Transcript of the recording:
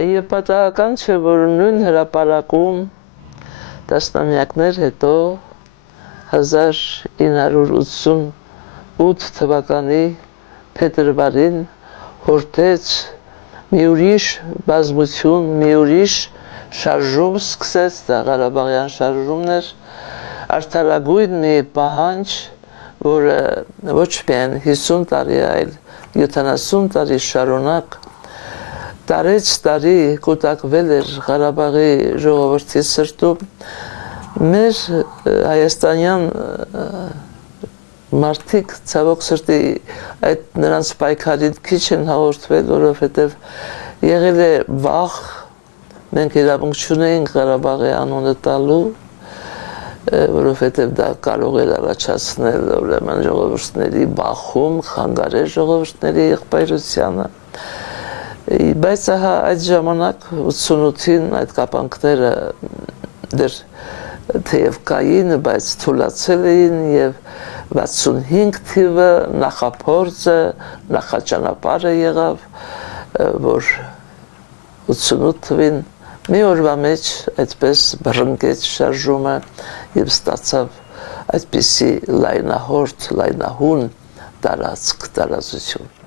Եվ պատահական չէ, որ նույն հրապարակում տասնամյակներ հետո 1988 թվականի փետրվարին հորտեց մի ուրիշ բազմություն, մի ուրիշ շարժում սկսեց, դա Ղարաբաղյան շարժումն էր, արդարագույն մի պահանջ, որը ոչ միայն 50 տարի, այլ 70 տարի շարունակ տարեց տարի կուտակվել էր Ղարաբաղի ժողովրդի սրտում, մեր հայաստանյան մարդիկ ցավոք սրտի այդ նրանց պայքարին քիչ են հաղորդվել, որովհետև եղել է վախ, մենք իրավունք չունեինք Ղարաբաղի անունը տալու, որովհետև դա կարող էր առաջացնել ուրեմն ժողովուրդների բախում, խանգարել ժողովուրդների եղբայրությանը, բայց ահա այդ ժամանակ 88-ին այդ կապանքները դեռ թեև կային, բայց թուլացել էին եւ 65 թիվը նախափորձը, նախաճանապարհը եղավ, որ 88 թվին մի օրվա մեջ այդպես բռնկեց շարժումը եւ ստացավ այդպիսի լայնահորդ, լայնահուն տարածություն։